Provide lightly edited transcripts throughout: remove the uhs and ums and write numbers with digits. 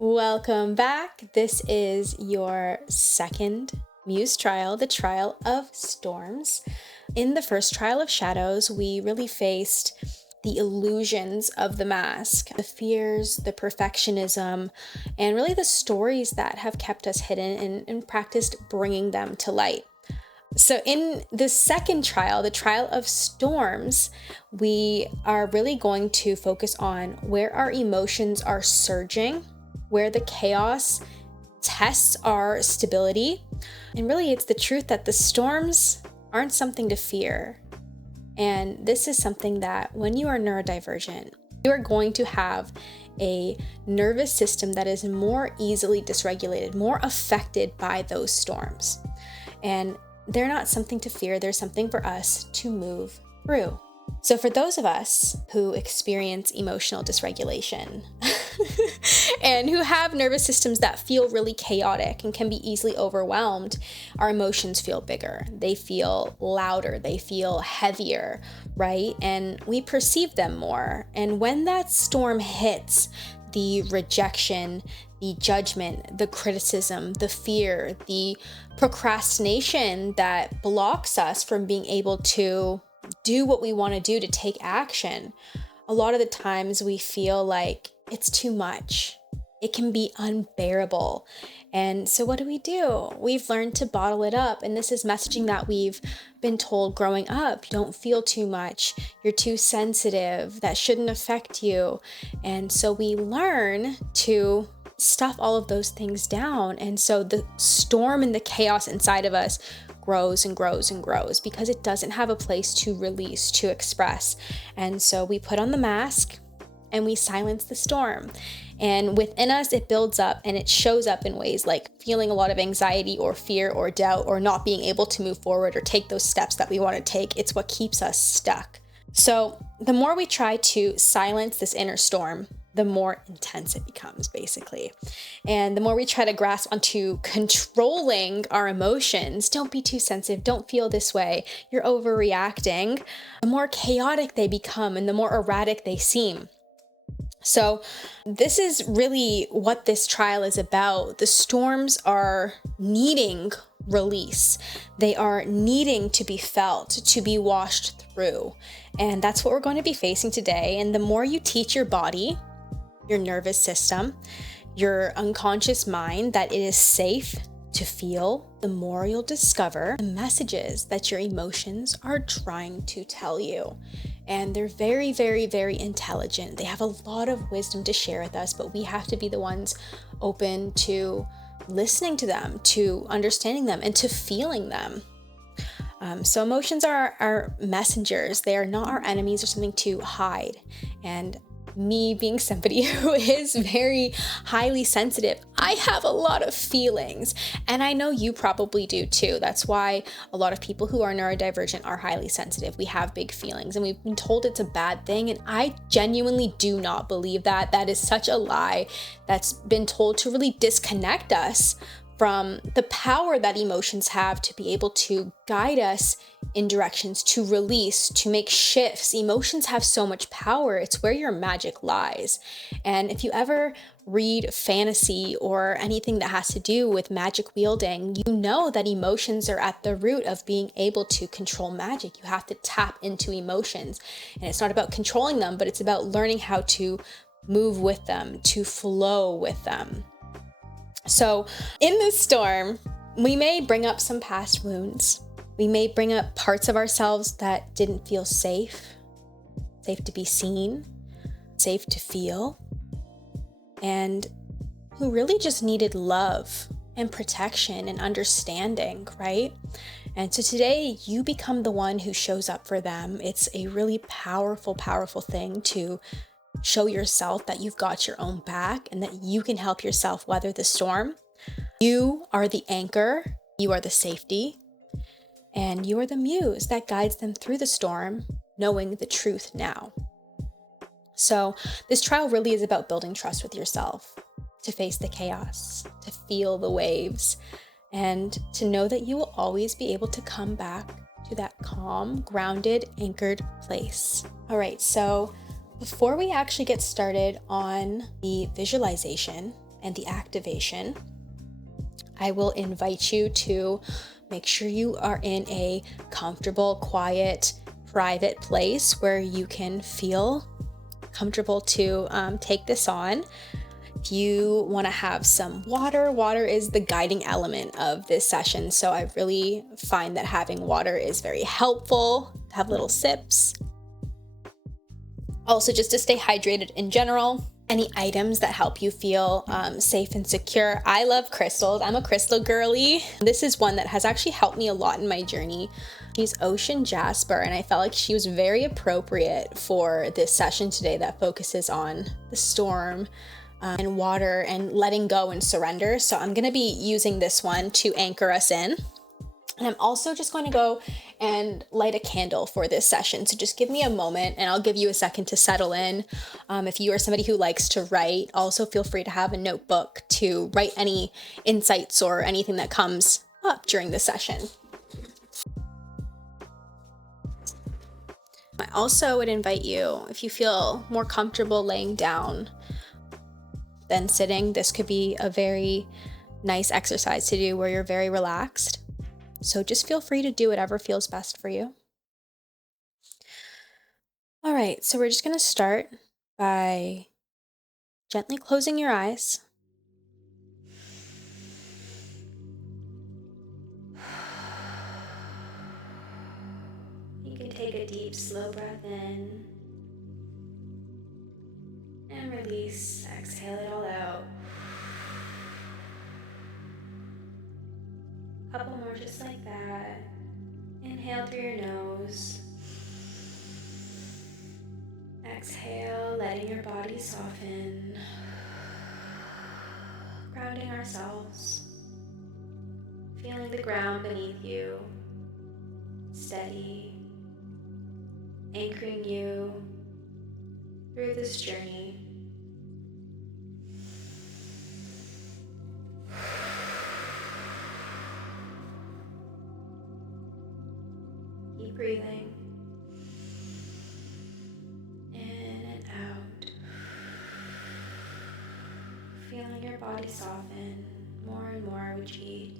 Welcome back. This is your second Muse trial, the trial of storms. In the first trial of shadows, we really faced the illusions of the mask, the fears, the perfectionism, and really the stories that have kept us hidden and practiced bringing them to light. So in the second trial, the trial of storms, we are really going to focus on where our emotions are surging, where the chaos tests our stability. And really, it's the truth that the storms aren't something to fear. And this is something that when you are neurodivergent, you are going to have a nervous system that is more easily dysregulated, more affected by those storms. And they're not something to fear, they're something for us to move through. So for those of us who experience emotional dysregulation and who have nervous systems that feel really chaotic and can be easily overwhelmed, our emotions feel bigger, they feel louder, they feel heavier, right? And we perceive them more. And when that storm hits, the rejection, the judgment, the criticism, the fear, the procrastination that blocks us from being able to do what we want to do, to take action, a lot of the times we feel like it's too much. It can be unbearable. And so what do? We've learned to bottle it up. And this is messaging that we've been told growing up. Don't feel too much. You're too sensitive. That shouldn't affect you. And so we learn to stuff all of those things down. And so the storm and the chaos inside of us grows and grows and grows because it doesn't have a place to release, to express. And so we put on the mask and we silence the storm. And within us, it builds up and it shows up in ways like feeling a lot of anxiety or fear or doubt or not being able to move forward or take those steps that we want to take. It's what keeps us stuck. So the more we try to silence this inner storm, the more intense it becomes, basically. And the more we try to grasp onto controlling our emotions, don't be too sensitive, don't feel this way, you're overreacting, the more chaotic they become and the more erratic they seem. So this is really what this trial is about. The storms are needing release. They are needing to be felt, to be washed through. And that's what we're going to be facing today. And the more you teach your body, your nervous system, your unconscious mind that it is safe to feel, the more you'll discover the messages that your emotions are trying to tell you. And they're very, very, very intelligent. They have a lot of wisdom to share with us, but we have to be the ones open to listening to them, to understanding them, and to feeling them. So emotions are our messengers. They are not our enemies or something to hide. And me being somebody who is very highly sensitive, I have a lot of feelings, and I know you probably do too. That's why a lot of people who are neurodivergent are highly sensitive. We have big feelings and we've been told it's a bad thing, and I genuinely do not believe that. That is such a lie that's been told to really disconnect us from the power that emotions have to be able to guide us in directions, to release, to make shifts. Emotions have so much power. It's where your magic lies. And if you ever read fantasy or anything that has to do with magic wielding, you know that emotions are at the root of being able to control magic. You have to tap into emotions. And it's not about controlling them, but it's about learning how to move with them, to flow with them. So in this storm, we may bring up some past wounds. We may bring up parts of ourselves that didn't feel safe to be seen, safe to feel, and who really just needed love and protection and understanding, right? And so today you become the one who shows up for them. It's a really powerful, powerful thing to show yourself that you've got your own back and that you can help yourself weather the storm. You are the anchor, you are the safety, and you are the muse that guides them through the storm, knowing the truth now. So this trial really is about building trust with yourself, to face the chaos, to feel the waves, and to know that you will always be able to come back to that calm, grounded, anchored place. All right, so before we actually get started on the visualization and the activation, I will invite you to make sure you are in a comfortable, quiet, private place where you can feel comfortable to take this on. If you want to have some water is the guiding element of this session. So I really find that having water is very helpful. Have little sips. Also, just to stay hydrated in general. Any items that help you feel safe and secure. I love crystals. I'm a crystal girly. This is one that has actually helped me a lot in my journey. She's Ocean Jasper, and I felt like she was very appropriate for this session today that focuses on the storm and water and letting go and surrender. So I'm going to be using this one to anchor us in. And I'm also just going to go and light a candle for this session. So just give me a moment and I'll give you a second to settle in. If you are somebody who likes to write, also feel free to have a notebook to write any insights or anything that comes up during the session. I also would invite you, if you feel more comfortable laying down than sitting, this could be a very nice exercise to do where you're very relaxed. So just feel free to do whatever feels best for you. All right, so we're just going to start by gently closing your eyes. You can take a deep, slow breath in and release. Exhale it all out. Couple more just like that. Inhale through your nose. Exhale, letting your body soften. Grounding ourselves. Feeling the ground beneath you. Steady. Anchoring you through this journey. Keep breathing. In and out. Feeling your body soften more and more with each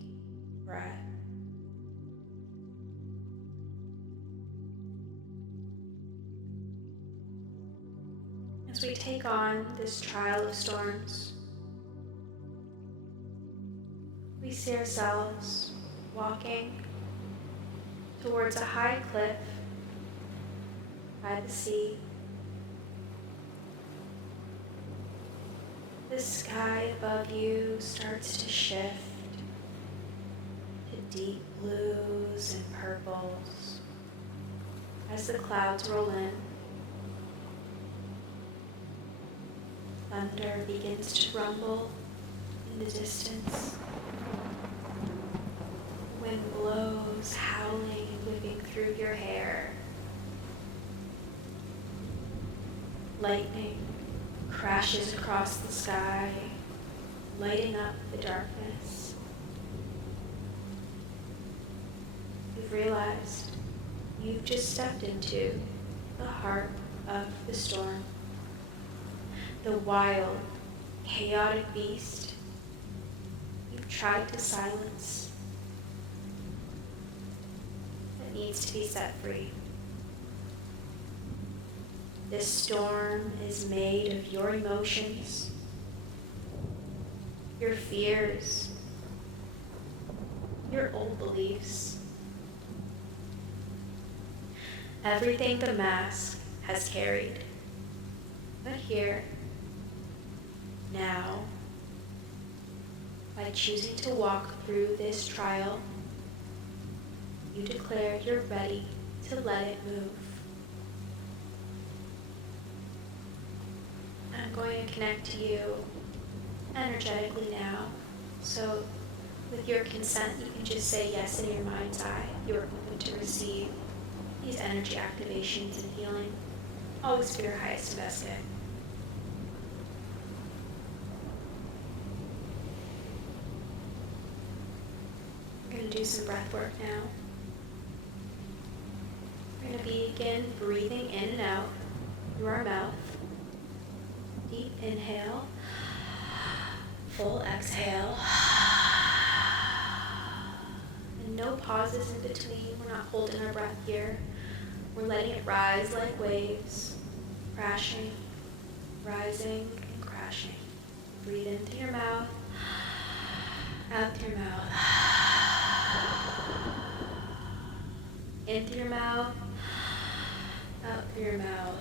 breath. As we take on this trial of storms, we see ourselves walking towards a high cliff by the sea. The sky above you starts to shift to deep blues and purples as the clouds roll in. Thunder begins to rumble in the distance. Wind blows, howling and whipping through your hair. Lightning crashes across the sky, lighting up the darkness. You've realized you've just stepped into the heart of the storm. The wild, chaotic beast you've tried to silence that needs to be set free. This storm is made of your emotions, your fears, your old beliefs, everything the mask has carried. But here, now, by choosing to walk through this trial, you declare you're ready to let it move. I'm going to connect to you energetically now. So with your consent, you can just say yes in your mind's eye. You're open to receive these energy activations and healing. Always for your highest and best good. We're going to do some breath work now. We're going to begin breathing in and out through our mouth. Deep inhale. Full exhale. And no pauses in between. We're not holding our breath here. We're letting it rise like waves, crashing, rising, and crashing. Breathe in through your mouth, out through your mouth. In through your mouth, out through your mouth.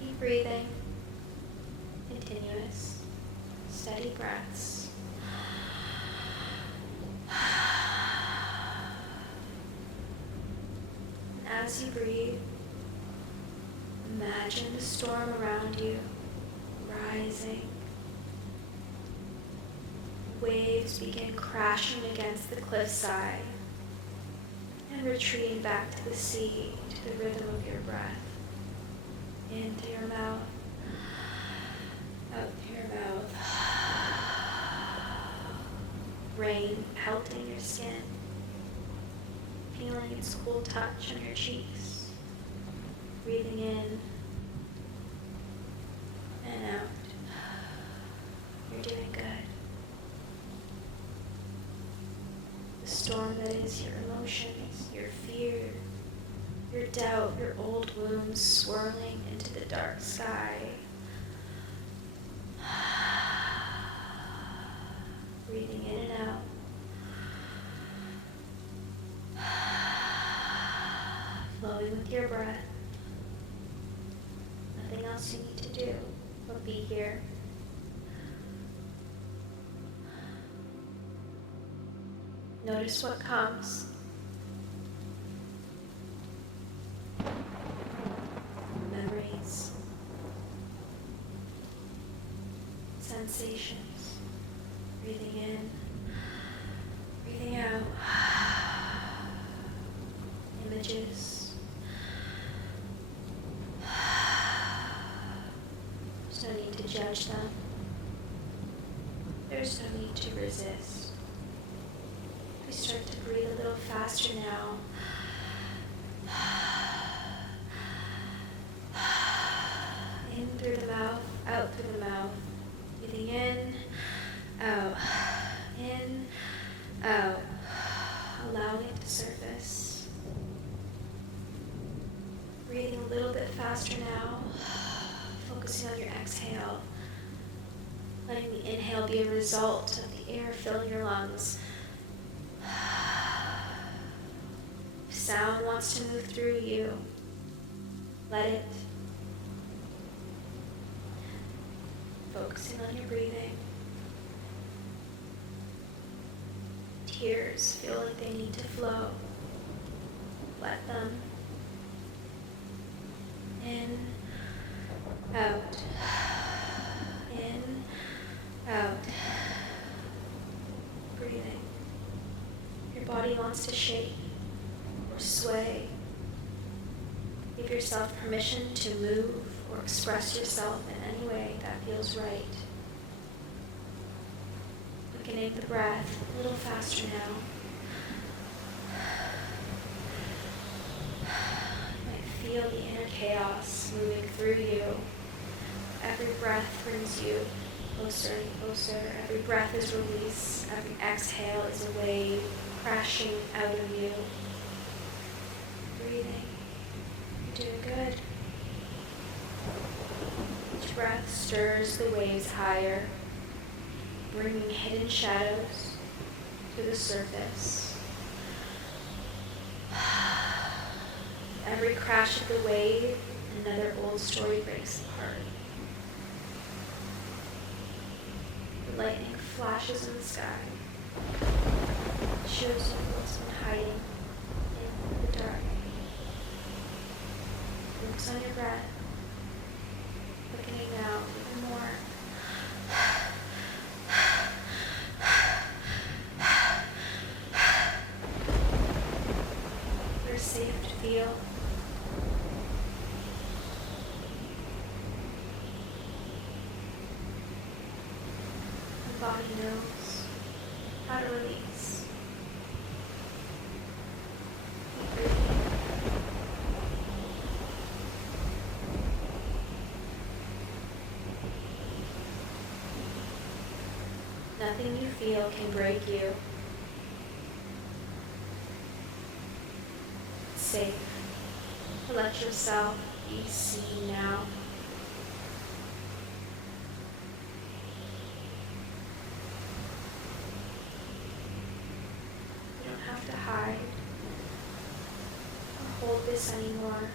Keep breathing. Continuous, steady breaths. And as you breathe, imagine the storm around you rising. Waves begin crashing against the cliffside and retreating back to the sea, to the rhythm of your breath. In through your mouth, out through your mouth. Rain pelting your skin, feeling its cool touch on your cheeks. Breathing in and out. You're doing good. The storm that is your emotions, your fear, your doubt, your old wounds swirling into the dark sky. Breathing in and out. Flowing with your breath. Nothing else you need to do but be here. Notice what comes. Memories. Sensations. Breathing in, breathing out. Images. There's no need to judge them. There's no need to resist. We start to breathe a little faster now. In through the mouth, out through the mouth. Breathing in, out, in, out, allowing it to surface. Breathing a little bit faster now, focusing on your exhale, letting the inhale be a result of the air filling your lungs. If sound wants to move through you, let it. Focusing on your breathing. Tears feel like they need to flow. Let them. In, out. In, out. Breathing. Your body wants to shake or sway. Give yourself permission to move or express yourself in any way that feels right. Quickening the breath a little faster now. You might feel the inner chaos moving through you. Every breath brings you closer and closer. Every breath is release. Every exhale is a wave crashing out of you. Breathing. You're doing good. Each breath stirs the waves higher, bringing hidden shadows to the surface. Every crash of the wave, another old story breaks apart. The lightning flashes in the sky. It shows you what's been hiding in the dark. Focus on your breath. Quickening now even more. You're safe to feel. The body knows how to release. Keep breathing. Nothing you feel can break you. It's safe. Let yourself be seen now. You don't have to hide or hold this anymore.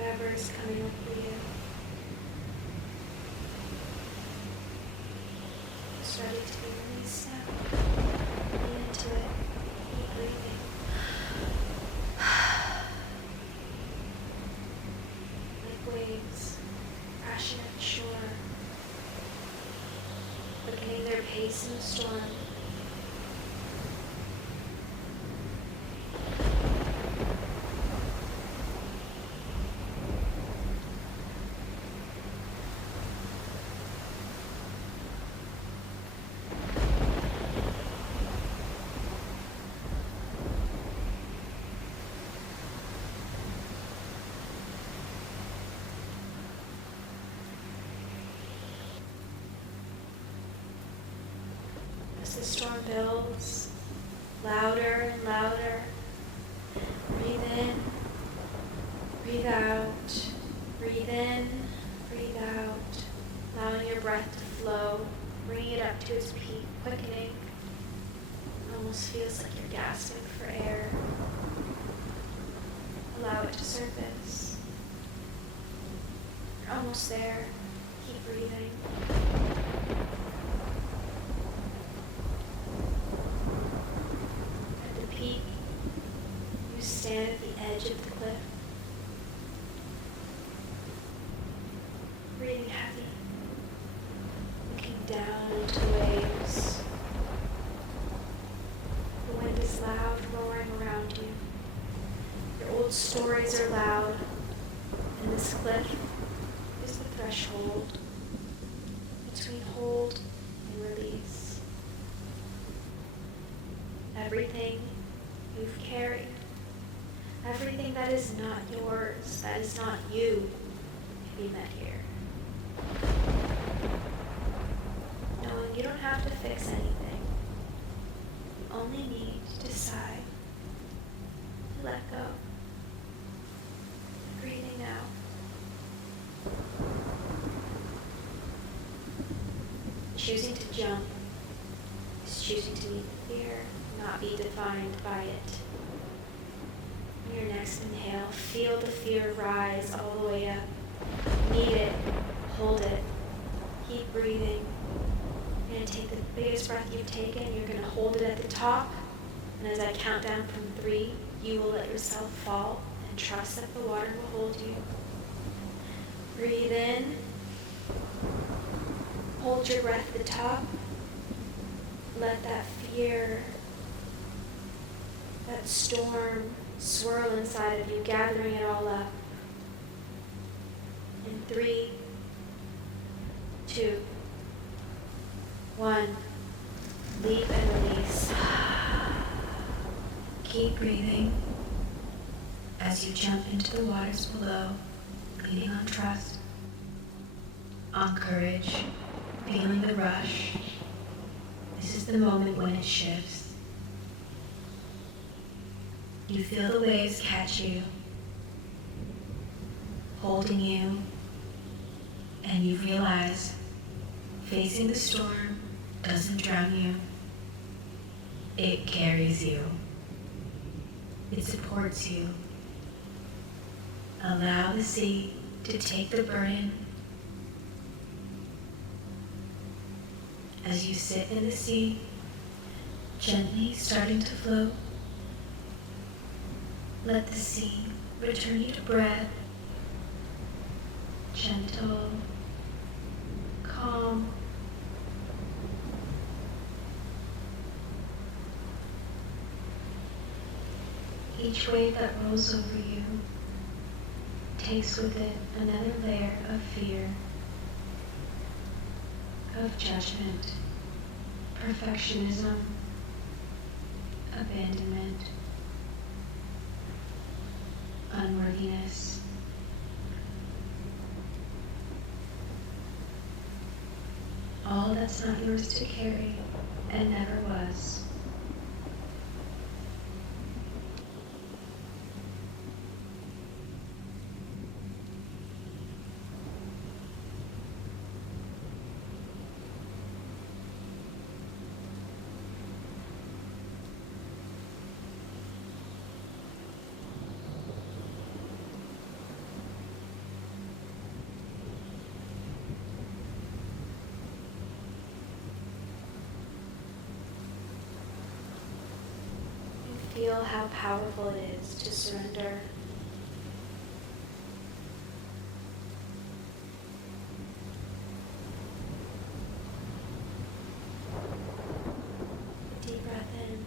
Whatever is coming up for you, it's ready to be released now. Lean into it. Keep breathing. Like waves crashing at the shore, quickening their pace in the storm. As the storm builds, louder and louder, breathe in, breathe out, breathe in, breathe out, allowing your breath to flow, bringing it up to its peak, quickening. It almost feels like you're gasping for air. Allow it to surface. You're almost there. Keep breathing. Peak, you stand at the edge of the cliff, breathing heavy, looking down into waves. The wind is loud, roaring around you. Your old stories are loud, and this cliff is the threshold between hold and release. Everything you've carried, everything that is not yours, that is not you, can be met here. Knowing you don't have to fix anything, you only need to decide to let go. Breathing now. Choosing to jump is choosing to meet the fear, not be defined by it. On your next inhale, feel the fear rise all the way up. Meet it, hold it, keep breathing. You're going to take the biggest breath you've taken, you're going to hold it at the top, and as I count down from 3, you will let yourself fall and trust that the water will hold you. Breathe in, hold your breath at the top, let that fear, that storm swirl inside of you, gathering it all up. In 3, 2, 1, leap and release. Keep breathing as you jump into the waters below, leaning on trust, on courage, feeling the rush. This is the moment when it shifts. You feel the waves catch you, holding you, and you realize facing the storm doesn't drown you. It carries you. It supports you. Allow the sea to take the burden. As you sit in the sea, gently starting to float, let the sea return you to breath, gentle, calm. Each wave that rolls over you takes with it another layer of fear, of judgment, perfectionism, abandonment, unworthiness. All that's not yours to carry and never was. Feel how powerful it is to surrender. Deep breath in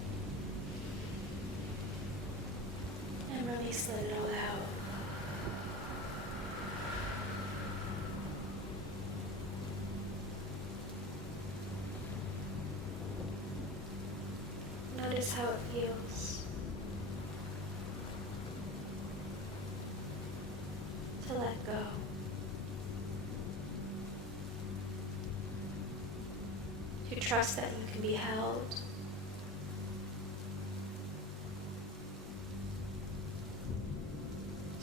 and release, let it all out. Notice how it feels to let go. To trust that you can be held.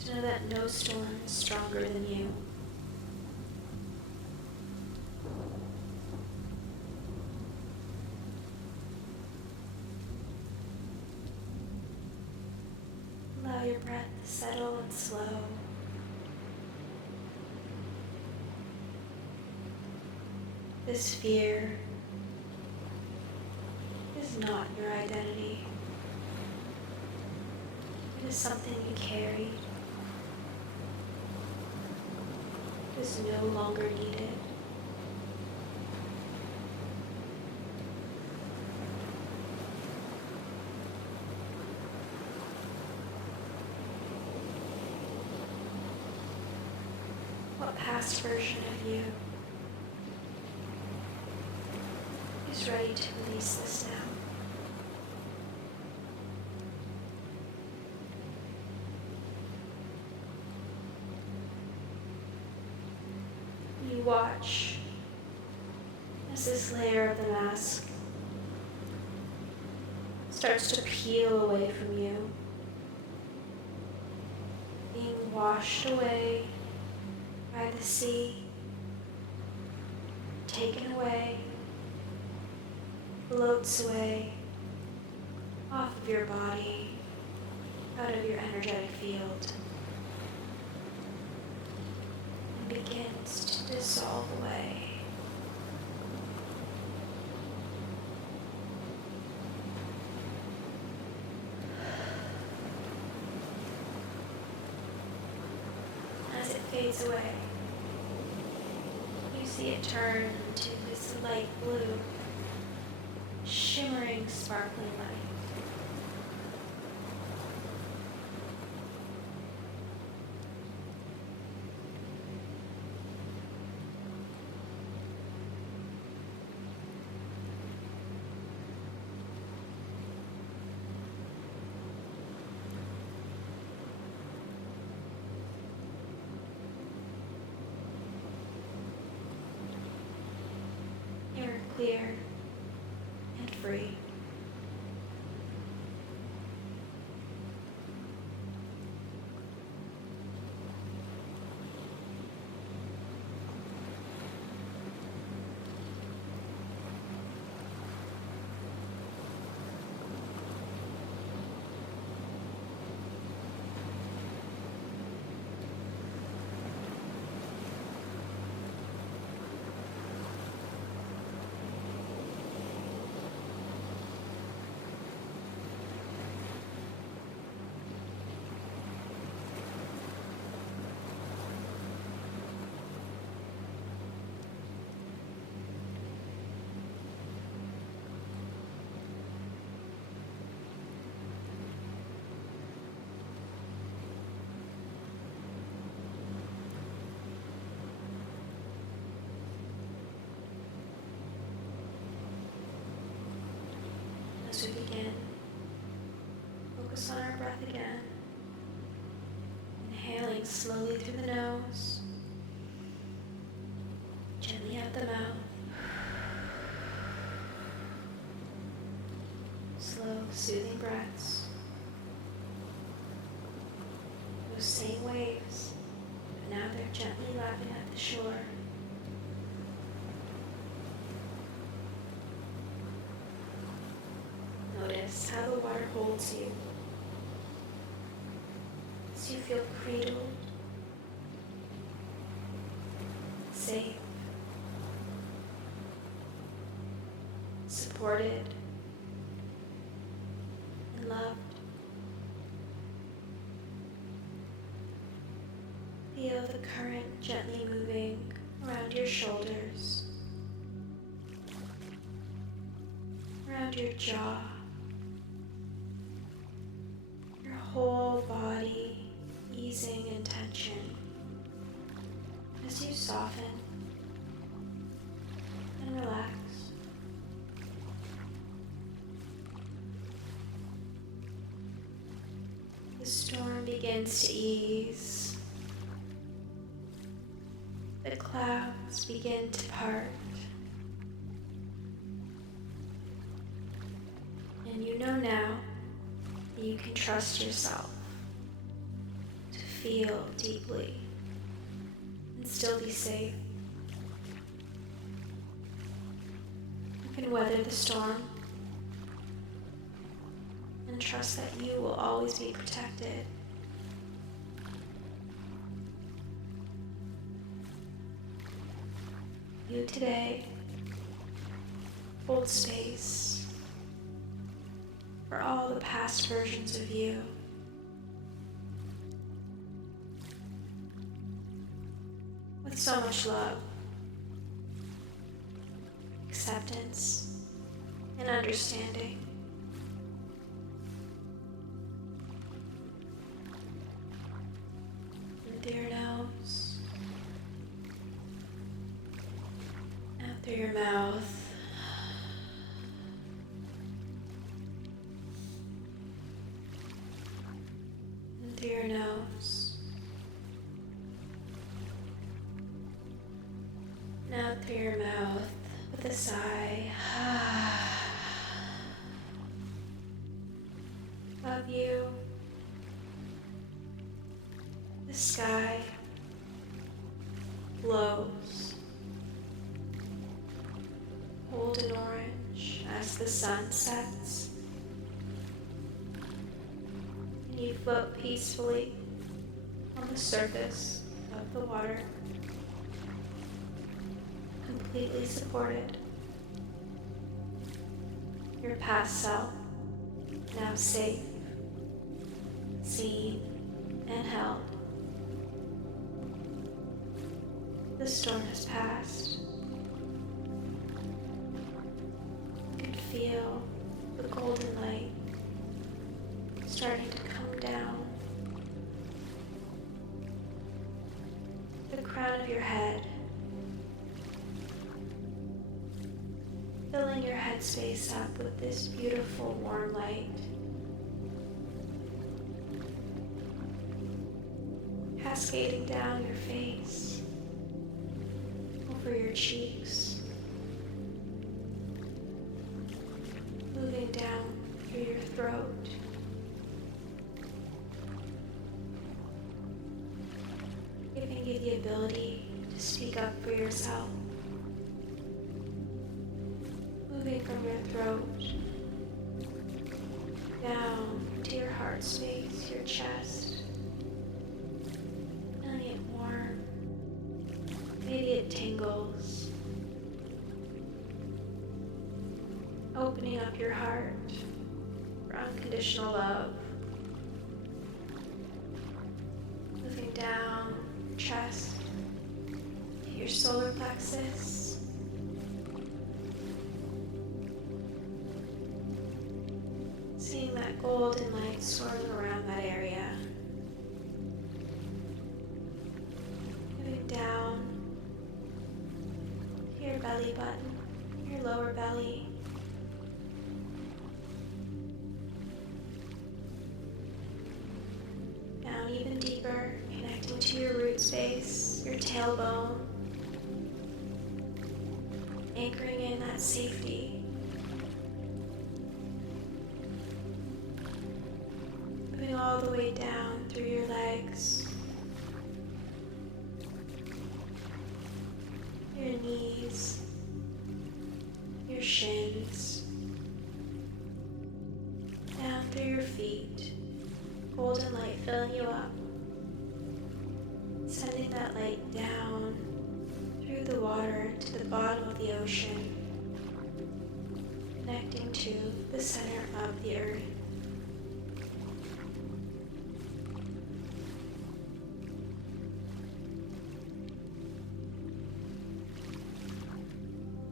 To know that no storm is stronger than you. Allow your breath to settle and slow. This fear is not your identity. It is something you carried. It is no longer needed. What past version of you is ready to release this now? You watch as this layer of the mask starts to peel away from you, being washed away by the sea, taken away, floats away off of your body, out of your energetic field, and begins to dissolve away. As it fades away, you see it turn into this light blue, shimmering, sparkling light. You're clear and free. As we begin, focus on our breath again. Inhaling slowly through the nose, gently out the mouth. Slow, soothing breaths. Those same waves, but now they're gently lapping at the shore. Notice how the water holds you as you feel cradled, safe, supported, and loved. Feel the current gently moving around your shoulders, around your jaw, your whole body easing in tension as you soften and relax. The storm begins to ease. The clouds begin to part. And you know now that you can trust yourself to feel deeply and still be safe. You can weather the storm and trust that you will always be protected. You today hold space for all the past versions of you. With so much love, acceptance, and understanding. In through your nose, out through your mouth. In through your nose. And out through your mouth with a sigh. Above you, the sky glows golden orange as the sun sets, and you float peacefully on the surface of the water, completely supported. Your past self, now safe, seen, and held. The storm has passed. You can feel the golden light starting to come down the crown of your head, filling your headspace up with this beautiful warm light, cascading down your face, over your cheeks, moving down through your throat, giving you the ability to speak up for yourself, moving from your throat down to your heart space, your chest, feeling it warm. Maybe it tingles. Opening up your heart for unconditional love. Moving down your chest to your solar plexus. Seeing that golden light swirling around that area. Moving down to your belly button, your lower belly. into your root space, your tailbone, anchoring in that safety. Moving all the way down through your legs, your knees, your shins, down through your feet, golden light filling you up, sending that light down through the water to the bottom of the ocean, connecting to the center of the earth.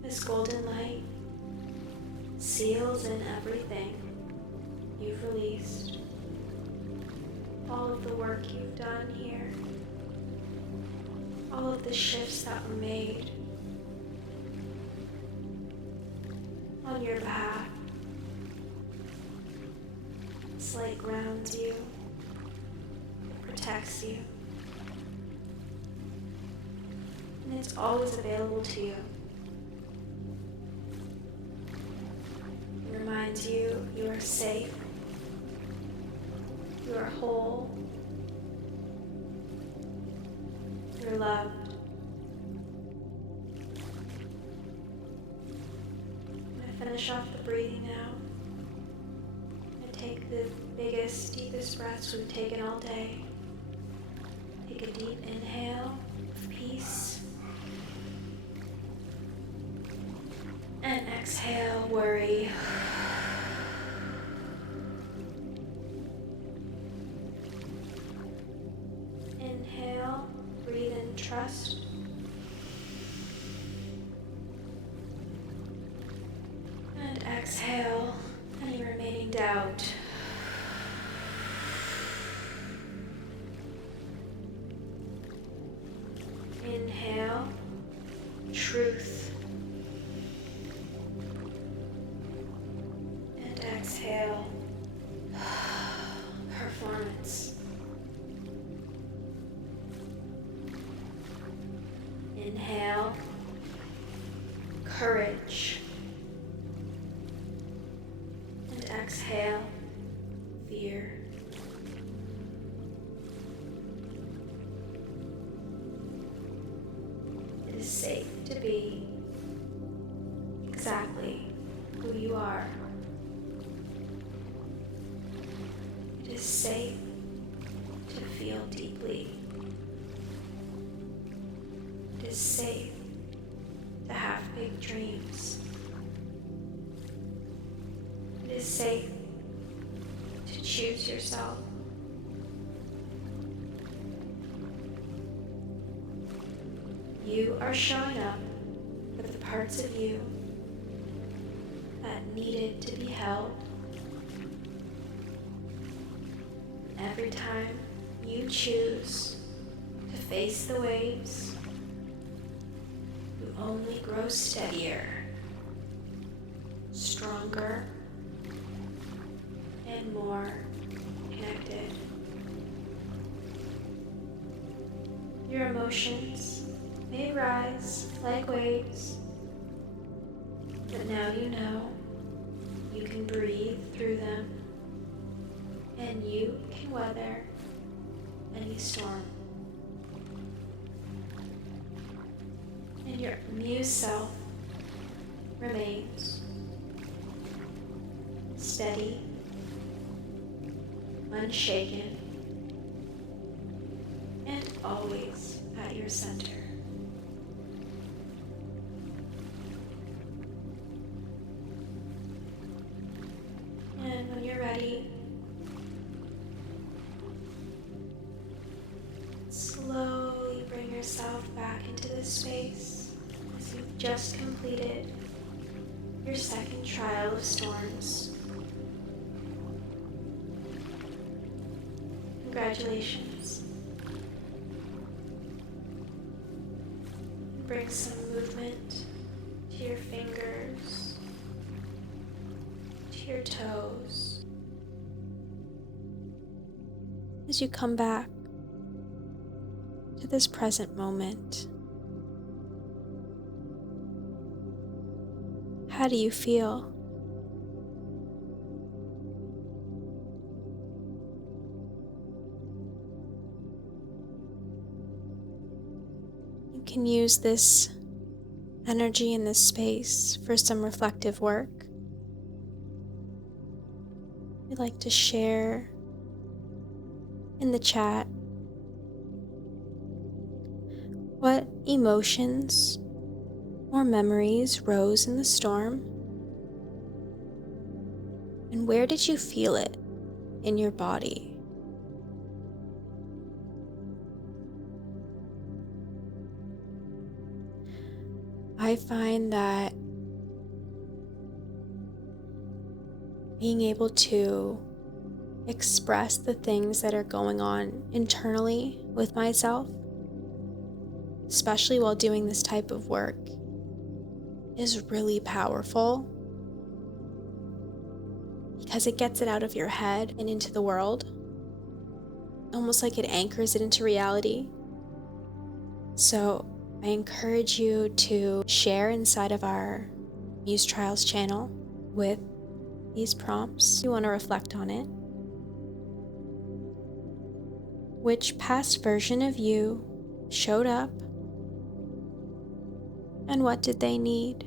This golden light seals in everything you've released, all of the work you've done here, all of the shifts that were made on your behalf. This light grounds you, protects you, and it's always available to you. It reminds you you are safe, you are whole, you're loved. I'm going to finish off the breathing now. And take the biggest, deepest breaths we've taken all day. Take a deep inhale of peace. And exhale, worry. Inhale, breathe in trust. And exhale, any remaining doubt. Inhale, truth. And exhale, performance. Inhale, courage. And exhale, fear. It is safe to be exactly who you are. It is safe to feel deeply. It is safe to have big dreams. It is safe to choose yourself. You are showing up with the parts of you that needed to be held. Every time you choose to face the waves, you only grow steadier, stronger, and more connected. Your emotions may rise like waves, but now you know you can breathe through them and you can weather any storm. And your Muse self remains steady, unshaken, and always at your center. And when you're ready, slowly bring yourself back into this space as you've just completed your second trial of storms. Congratulations. Bring some movement to your fingers, to your toes. As you come back, into this present moment. How do you feel? You can use this energy in this space for some reflective work. We'd like to share in the chat what emotions or memories rose in the storm, and where did you feel it in your body? I find that being able to express the things that are going on internally with myself, especially while doing this type of work, is really powerful because it gets it out of your head and into the world, almost like it anchors it into reality. So I encourage you to share inside of our Muse Trials channel with these prompts. You want to reflect on it. Which past version of you showed up, and what did they need?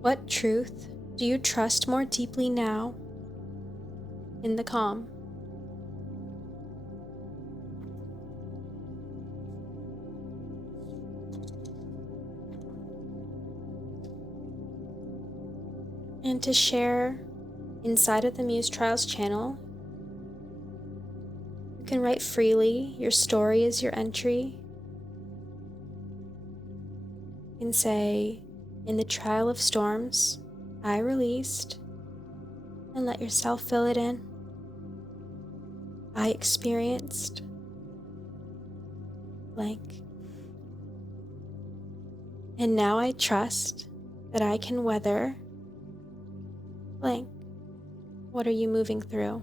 What truth do you trust more deeply now in the calm? And to share inside of the Muse Trials channel, you can write freely. Your story is your entry. You can say, in the trial of storms, I released, and let yourself fill it in. I experienced blank. And now I trust that I can weather blank. What are you moving through?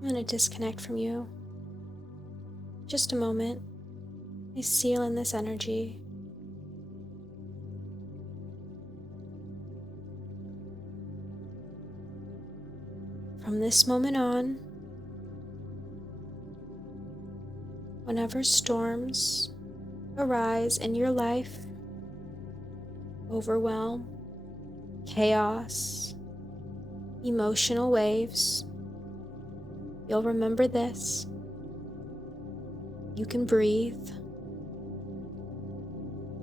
I'm going to disconnect from you. Just a moment. I seal in this energy. From this moment on, whenever storms arise in your life, overwhelm, chaos, emotional waves, you'll remember this. You can breathe.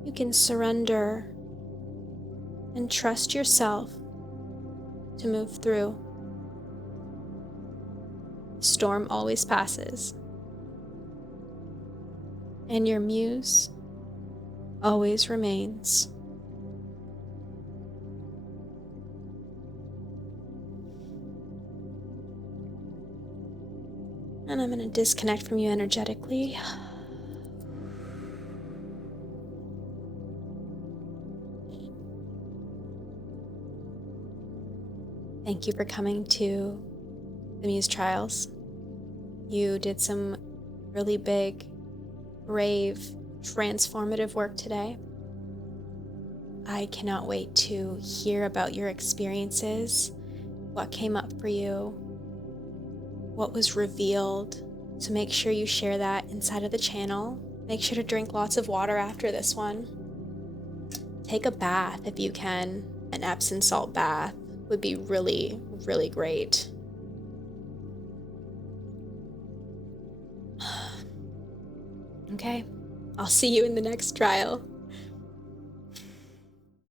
You can surrender and trust yourself to move through. The storm always passes, and your muse always remains. And I'm going to disconnect from you energetically. Thank you for coming to the Muse Trials. You did some really big, brave, transformative work today. I cannot wait to hear about your experiences, what came up for you, what was revealed. So make sure you share that inside of the channel. Make sure to drink lots of water after this one. Take a bath if you can. An Epsom salt bath would be really, really great. Okay, I'll see you in the next trial.